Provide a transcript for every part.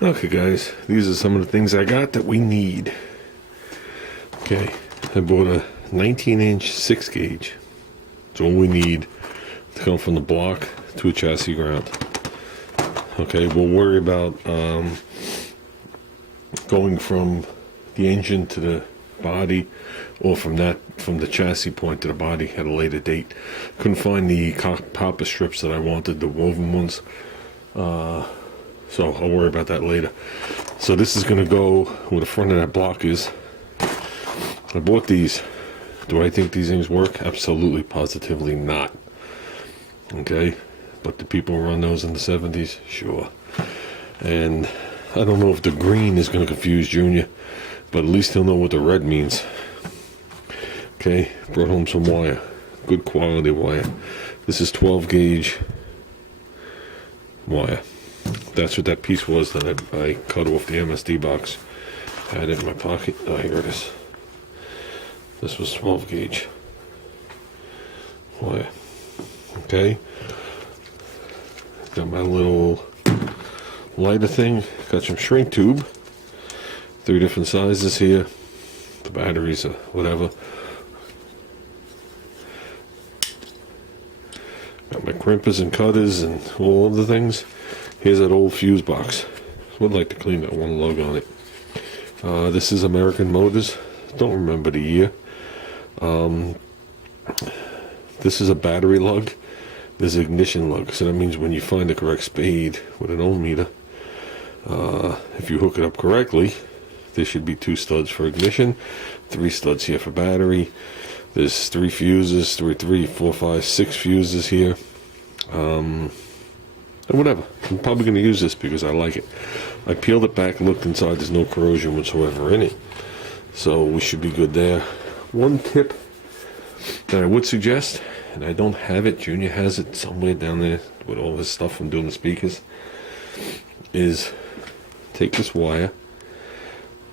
Okay guys, these are some of the things I got that we need. Okay, I bought a 19-inch 6 gauge. It's all we need to come from the block to a chassis ground. Okay, we'll worry about going from the engine to the body, or from the chassis point to the body at a later date. Couldn't find the copper strips that I wanted, the woven ones. So I'll worry about that later. So this is going to go where the front of that block is. I bought these. Do I think these things work? Absolutely, positively not. Okay, but the people who run those in the 70s, sure. And I don't know if the green is going to confuse Junior, but at least he'll know what the red means. Okay, brought home some wire. Good quality wire. This is 12 gauge wire. That's what that piece was that I cut off the MSD box. I had it in my pocket. Oh, here it is. This was 12 gauge wire. Okay. Got my little lighter thing. Got some shrink tube. 3 different sizes here. The batteries or whatever. Got my crimpers and cutters and all of the things. Here's that old fuse box. Would like to clean that one lug on it. This is American Motors. Don't remember the year. This is a battery lug. This is ignition lug. So that means when you find the correct spade with an ohm meter, if you hook it up correctly, there should be 2 studs for ignition, 3 studs here for battery. There's 3 fuses, 3, 4, 5, 6 fuses here. Whatever. I'm probably going to use this because I like it. I peeled it back, looked inside. There's no corrosion whatsoever in it, so we should be good there. One tip that I would suggest, and I don't have it, Junior has it somewhere down there with all his stuff from doing the speakers, is take this wire,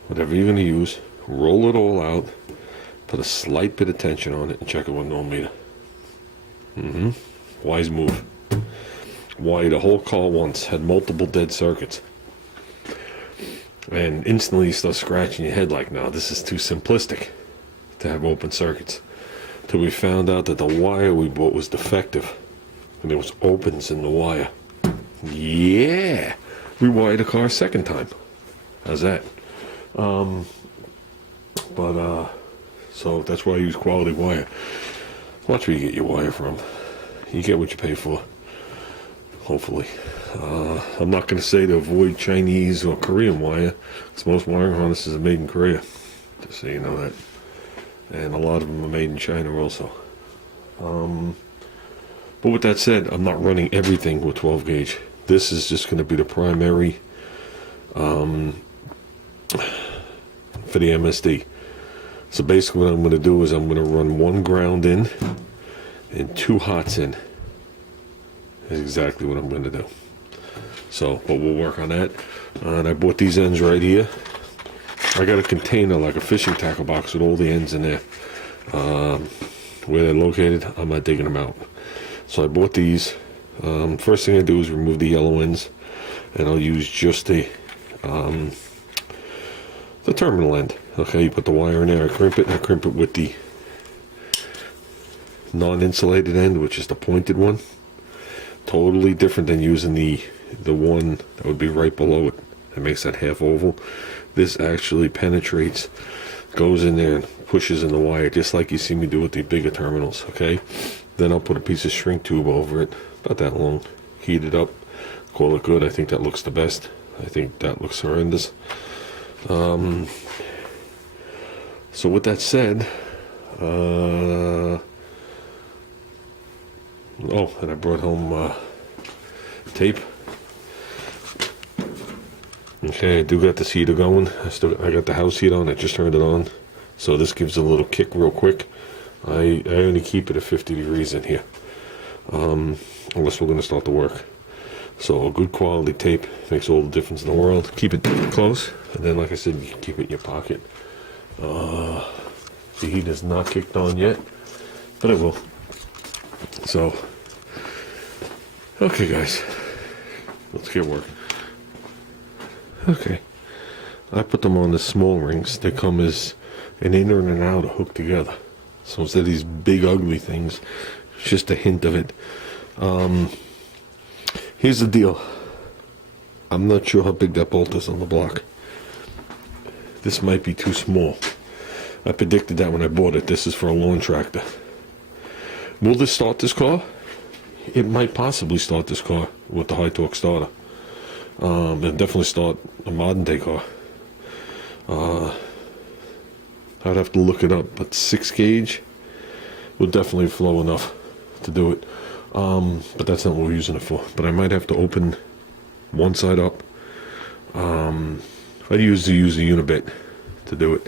whatever you're going to use, roll it all out, put a slight bit of tension on it, and check it with an ohm meter. Wise move. Why the whole car once had multiple dead circuits, and instantly you start scratching your head like, no, this is too simplistic to have open circuits, till we found out that the wire we bought was defective and there was opens in the wire. Yeah, we wired the car a second time. How's that? So that's why I use quality wire. Watch where you get your wire from. You get what you pay for, hopefully. I'm not going to say to avoid Chinese or Korean wire, because most wiring harnesses are made in Korea, just so you know that. And a lot of them are made in China also. But with that said, I'm not running everything with 12 gauge. This is just going to be the primary for the MSD. So basically what I'm going to do is I'm going to run 1 ground in and 2 hots in. That's exactly what I'm going to do. So, but we'll work on that. And I bought these ends right here. I got a container, like a fishing tackle box, with all the ends in there. Where they're located, I'm not digging them out. So I bought these. First thing I do is remove the yellow ends, and I'll use just the terminal end. Okay, you put the wire in there, I crimp it, and I crimp it with the non-insulated end, which is the pointed one. Totally different than using the one that would be right below it. It makes that half oval. This actually penetrates, goes in there and pushes in the wire, just like you see me do with the bigger terminals. Okay, then I'll put a piece of shrink tube over it, about that long, heat it up, call it good. I think that looks the best. I think that looks horrendous. So with that said, oh, and I brought home tape. Okay, I do got this heater going. I got the house heat on. I just turned it on, so this gives a little kick real quick. I only keep it at 50 degrees in here, unless we're going to start the work. So a good quality tape makes all the difference in the world. Keep it close, and then like I said, you can keep it in your pocket. The heat is not kicked on yet, but it will. So, okay guys, let's get working. Okay. I put them on the small rings. They come as an inner and an outer hooked together. So instead of these big ugly things, it's just a hint of it. Here's the deal. I'm not sure how big that bolt is on the block. This might be too small. I predicted that when I bought it. This is for a lawn tractor. Will this start this car? It might possibly start this car with the high torque starter. It'll definitely start a modern day car. I'd have to look it up, but 6 gauge will definitely flow enough to do it. But that's not what we're using it for. But I might have to open one side up. I used to use a unibit to do it.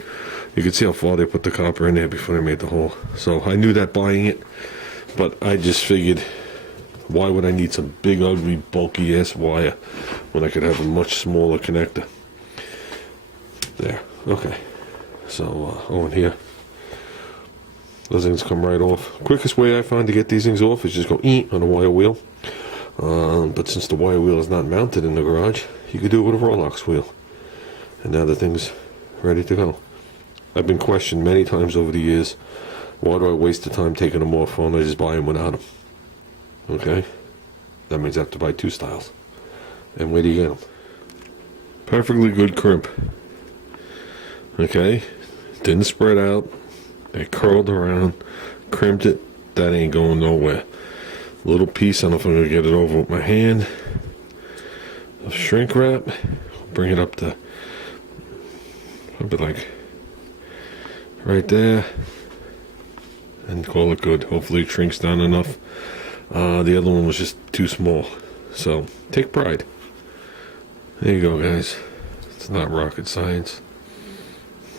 You can see how far they put the copper in there before they made the hole. So I knew that buying it, but I just figured, why would I need some big, ugly, bulky ass wire when I could have a much smaller connector? There. Okay. So over here, those things come right off. Quickest way I find to get these things off is just go on a wire wheel. But since the wire wheel is not mounted in the garage, you could do it with a Rolex wheel. And now the thing's ready to go. I've been questioned many times over the years, why do I waste the time taking them off? Why don't I just buy them without them? Okay? That means I have to buy 2 styles. And where do you get them? Perfectly good crimp. Okay? Didn't spread out. They curled around. Crimped it. That ain't going nowhere. Little piece, I don't know if I'm going to get it over with my hand. A shrink wrap. Bring it up to, probably like right there. And call it good. Hopefully it shrinks down enough. The other one was just too small. So, take pride. There you go, guys. It's not rocket science.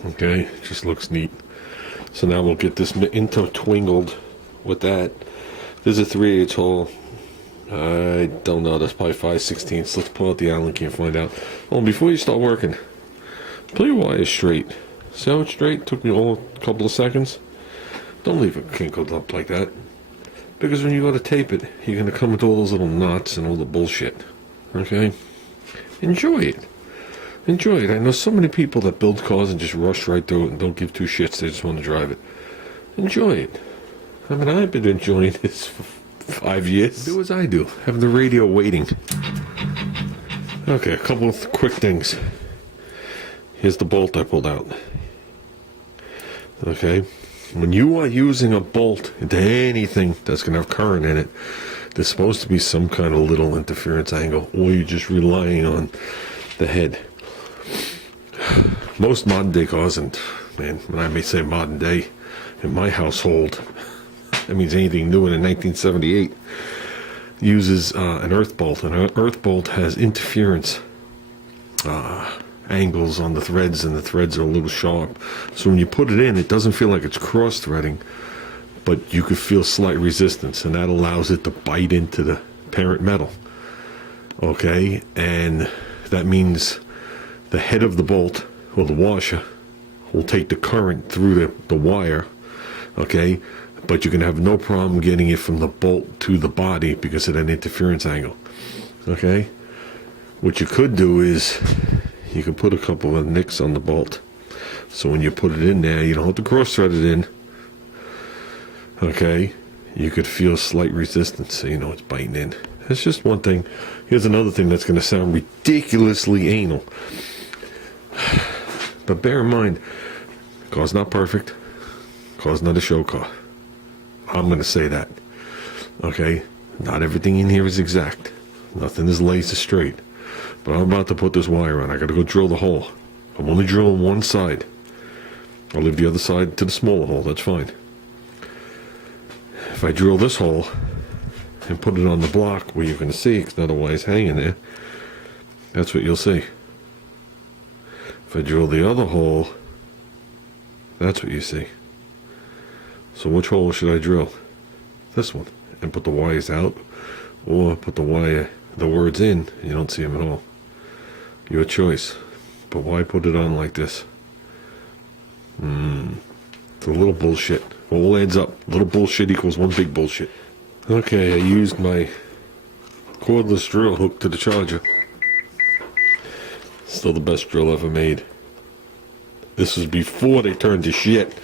Okay, it just looks neat. So now we'll get this intertwingled with that. There's a 3/8 hole. I don't know, that's probably 5/16. Let's pull out the Allen key and find out. Oh, before you start working, pull your wire straight. See how it's straight? Took me a couple of seconds. Don't leave it kinkled up like that. Because when you go to tape it, you're going to come with all those little knots and all the bullshit. Okay? Enjoy it. Enjoy it. I know so many people that build cars and just rush right through it and don't give 2 shits. They just want to drive it. Enjoy it. I mean, I've been enjoying this for 5 years. Do as I do. Have the radio waiting. Okay, a couple of quick things. Here's the bolt I pulled out. Okay? When you are using a bolt into anything that's going to have current in it, there's supposed to be some kind of little interference angle, or you're just relying on the head. Most modern day cars, and man, when I may say modern day, in my household, that means anything new in 1978, uses an earth bolt. And an earth bolt has interference angles on the threads, and the threads are a little sharp. So when you put it in, it doesn't feel like it's cross-threading, but you could feel slight resistance, and that allows it to bite into the parent metal. Okay, and that means the head of the bolt, or the washer, will take the current through the wire, okay, but you can have no problem getting it from the bolt to the body because of that interference angle. Okay, what you could do is you can put a couple of nicks on the bolt, so when you put it in there, you don't have to cross thread it in. Okay, you could feel slight resistance, so you know it's biting in. That's just one thing. Here's another thing that's going to sound ridiculously anal, but bear in mind, car's not perfect. Car's not a show car. I'm going to say that. Okay, not everything in here is exact. Nothing is laser straight. But I'm about to put this wire on. I got to go drill the hole. I'm only drilling one side. I'll leave the other side to the smaller hole. That's fine. If I drill this hole and put it on the block where you're going to see, because otherwise hanging there, that's what you'll see. If I drill the other hole, that's what you see. So which hole should I drill? This one. And put the wires out, or put the words in, you don't see them at all. Your choice. But why put it on like this? It's a little bullshit. All adds up. Little bullshit equals one big bullshit. Okay, I used my cordless drill hooked to the charger. Still the best drill ever made. This was before they turned to shit.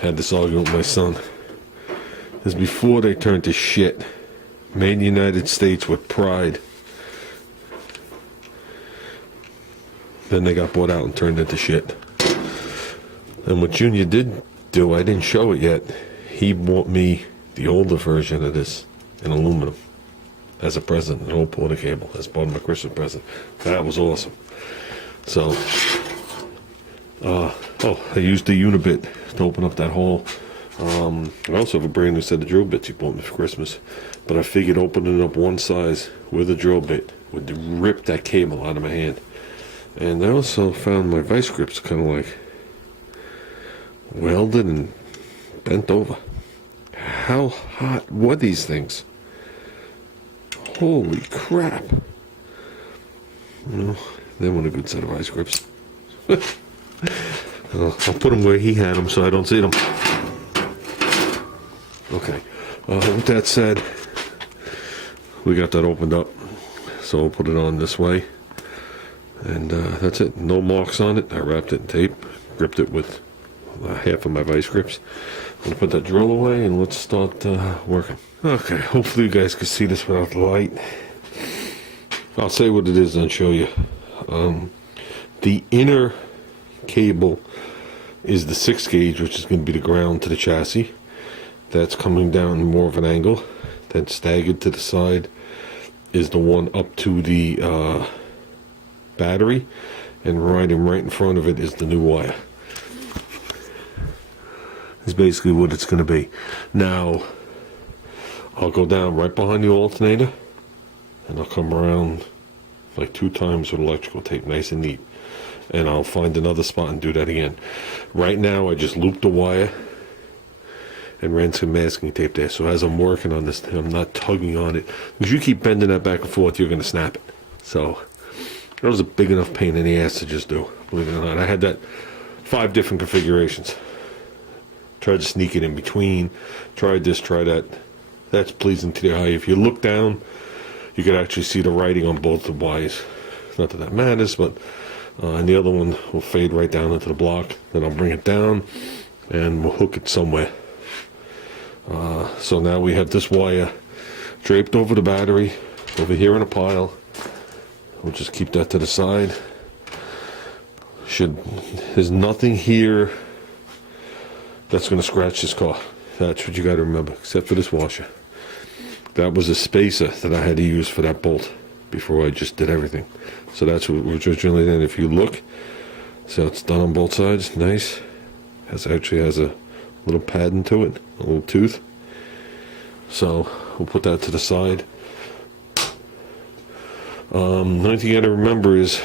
Had this argument with my son. This is before they turned to shit. Made in the United States with pride. Then they got bought out and turned into shit. And what Junior did do, I didn't show it yet. He bought me the older version of this in aluminum as a present, an old Porter cable, as part of my Christmas present. That was awesome. So, I used the Unibit to open up that hole. I also have a brand new set of drill bits he bought me for Christmas. But I figured opening it up one size with a drill bit would rip that cable out of my hand. And I also found my vice grips kind of like welded and bent over. How hot were these things? Holy crap. Well, they want a good set of vice grips. I'll put them where he had them so I don't see them. Okay. With that said, we got that opened up. So we'll put it on this way. And that's it. No marks on it. I wrapped it in tape. Gripped it with half of my vice grips. I'm going to put that drill away and let's start working. Okay. Hopefully you guys can see this without the light. I'll say what it is and show you. The inner cable is the 6 gauge, which is going to be the ground to the chassis. That's coming down more of an angle. Then staggered to the side is the one up to the battery, and riding right in front of it is the new wire. Is basically what it's going to be. Now, I'll go down right behind the alternator, and I'll come around like 2 times with electrical tape, nice and neat. And I'll find another spot and do that again. Right now, I just looped the wire and ran some masking tape there. So as I'm working on this, I'm not tugging on it. Because you keep bending that back and forth, you're going to snap it. So that was a big enough pain in the ass to just do, believe it or not. I had that 5 different configurations. Tried to sneak it in between. Tried this, tried that. That's pleasing to the eye. If you look down, you can actually see the writing on both the wires. Not that that matters, but and the other one will fade right down into the block. Then I'll bring it down and we'll hook it somewhere. So now we have this wire draped over the battery, over here in a pile. We'll just keep that to the side. There's nothing here that's going to scratch this car. That's what you got to remember, except for this washer. That was a spacer that I had to use for that bolt before I just did everything. So that's what we're originally in. If you look, so it's done on both sides, nice. Actually has a little padding to it, a little tooth. So we'll put that to the side. The only thing you got to remember is,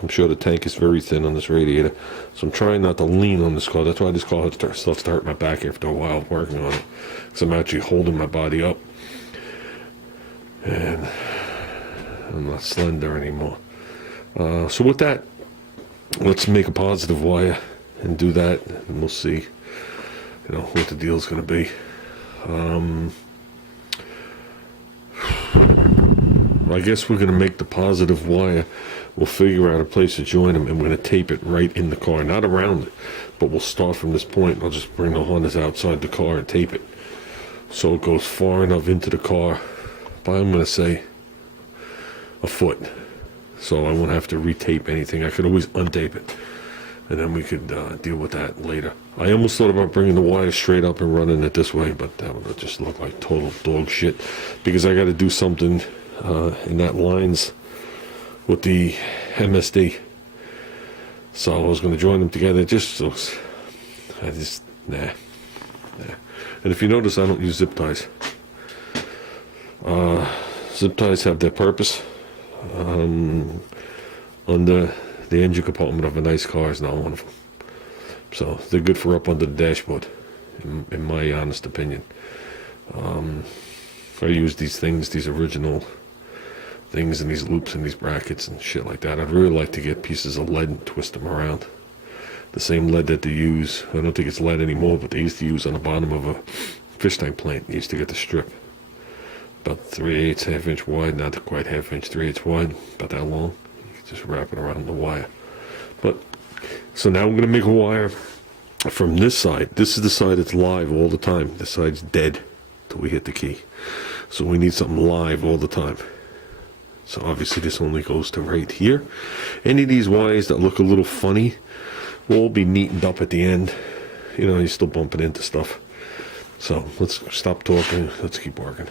I'm sure the tank is very thin on this radiator, so I'm trying not to lean on this car. That's why this car starts to hurt my back after a while working on it, because I'm actually holding my body up, and I'm not slender anymore. So with that, let's make a positive wire and do that, and we'll see, what the deal's going to be. I guess we're going to make the positive wire. We'll figure out a place to join them, and we're going to tape it right in the car, not around it, but we'll start from this point. I'll just bring the harness outside the car and tape it so it goes far enough into the car by, I'm going to say, a foot, so I won't have to retape anything. I could always untape it, and then we could deal with that later. I almost thought about bringing the wire straight up and running it this way, but that would just look like total dog shit, because I got to do something in that lines with the MSD. So I was going to join them together. It just looks, nah. And if you notice, I don't use zip ties. Zip ties have their purpose. Under the engine compartment of a nice car is not one of them. So they're good for up under the dashboard, in my honest opinion. I use these things, these original things, and these loops and these brackets and shit like that. I'd really like to get pieces of lead and twist them around. The same lead that they use, I don't think it's lead anymore, but they used to use on the bottom of a fish tank plant. You used to get the strip. About 3/8, ½ inch wide, not quite ½ inch, 3/8 wide, about that long. just wrap it around the wire. But so now I'm going to make a wire from this side. This is the side that's live all the time. This side's dead till we hit the key. So we need something live all the time. So obviously this only goes to right here. Any of these wires that look a little funny will all be neatened up at the end. You know, you're still bumping into stuff. So let's stop talking. Let's keep working.